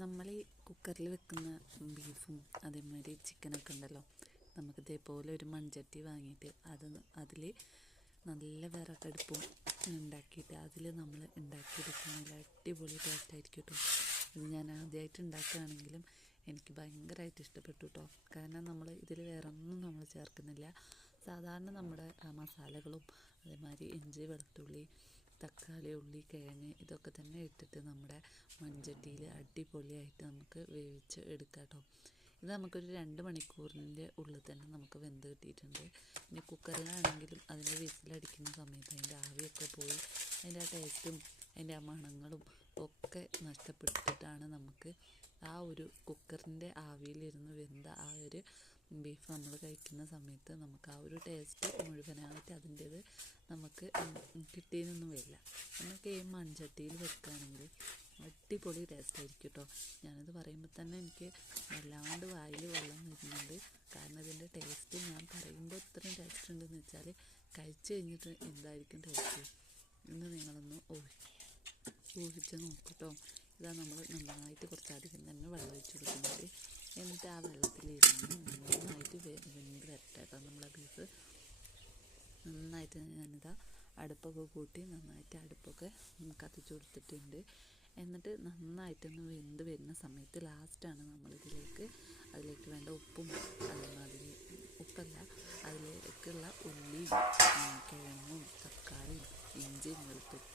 നമ്മൾ ഈ കുക്കറിൽ വെക്കുന്ന ബീഫും അതേമാതിരി ചിക്കനൊക്കെ ഉണ്ടല്ലോ, നമുക്ക് ഇതേപോലെ ഒരു മൺചട്ടി വാങ്ങിയിട്ട് അതിൽ നല്ല വിറകടുപ്പും ഉണ്ടാക്കിയിട്ട് അതിൽ നമ്മൾ ഉണ്ടാക്കിയെടുക്കുന്നതിൽ അടിപൊളി ടേസ്റ്റ് ആയിരിക്കും കേട്ടോ. ഇത് ഞാൻ ആദ്യമായിട്ട് ഉണ്ടാക്കുകയാണെങ്കിലും എനിക്ക് ഭയങ്കരമായിട്ട് ഇഷ്ടപ്പെട്ടു കേട്ടോ. കാരണം നമ്മൾ ഇതിൽ വേറെ ഒന്നും നമ്മൾ ചേർക്കുന്നില്ല. സാധാരണ നമ്മുടെ മസാലകളും അതേമാതിരി ഇഞ്ചി, വെളുത്തുള്ളി, തക്കാളി, ഉള്ളി, കിഴങ്ങ് ഇതൊക്കെ തന്നെ ഇട്ടിട്ട് നമ്മുടെ മൺചട്ടിയിൽ അടിപൊളിയായിട്ട് നമുക്ക് വേവിച്ച് എടുക്കാം കേട്ടോ. ഇത് നമുക്കൊരു 2 മണിക്കൂറിൻ്റെ ഉള്ളിൽ തന്നെ നമുക്ക് വെന്ത് കിട്ടിയിട്ടുണ്ട്. ഇനി കുക്കറിലാണെങ്കിലും അതിൻ്റെ വിസിലടിക്കുന്ന സമയത്ത് അതിൻ്റെ ആവിയൊക്കെ പോയി അതിൻ്റെ ആ ടേസ്റ്റും അതിൻ്റെ ആ മണങ്ങളും ഒക്കെ നഷ്ടപ്പെട്ടിട്ടാണ് നമുക്ക് ആ ഒരു കുക്കറിൻ്റെ ആവിയിലിരുന്ന് വെന്ത ആ ഒരു ബീഫ് നമ്മൾ കഴിക്കുന്ന സമയത്ത് നമുക്ക് ആ ഒരു ടേസ്റ്റ് മുഴുവനായിട്ട് അതിൻ്റേത് നമുക്ക് കിട്ടിയെന്നൊന്നും വരില്ല. നമുക്ക് ഈ മൺചട്ടിയിൽ വെക്കുകയാണെങ്കിൽ അടിപൊളി ടേസ്റ്റ് ആയിരിക്കും കേട്ടോ. ഞാനിത് പറയുമ്പോൾ തന്നെ എനിക്ക് വല്ലാണ്ട് വായിൽ വെള്ളം വരുന്നുണ്ട്. കാരണം ഇതിൻ്റെ ടേസ്റ്റ് ഞാൻ പറയുമ്പോൾ ഇത്രയും ടേസ്റ്റ് ഉണ്ടെന്ന് വെച്ചാൽ കഴിച്ച് കഴിഞ്ഞിട്ട് എന്തായിരിക്കും ടേസ്റ്റ് എന്ന് നിങ്ങളൊന്ന് ഊഹിച്ച് നോക്കൂട്ടോ. ഇതാ നമ്മൾ നന്നായിട്ട് കുറച്ചധികം തന്നെ വെള്ളം ഒഴിച്ച് കൊടുക്കുന്നത്. എന്നിട്ട് ആ വെള്ളത്തിലിരുന്ന് നന്നായിട്ട് വെന്ത് വരട്ടെ കേട്ടോ. നമ്മളെ ബീഫ് നന്നായിട്ട് ഞാനിതാ അടുപ്പൊക്കെ കൂട്ടി നന്നായിട്ട് അടുപ്പൊക്കെ കത്തിച്ച് കൊടുത്തിട്ടുണ്ട്. എന്നിട്ട് നന്നായിട്ടൊന്ന് വെന്ത് വരുന്ന സമയത്ത് ലാസ്റ്റാണ് അതിലേക്ക് വേണ്ട ഉപ്പും അതേമാതിരി ഉപ്പല്ല അതിലേക്കുള്ള ഉള്ളിയും കിഴങ്ങും തക്കാളിയും ഇഞ്ചിയും വെളുത്തുള്ളി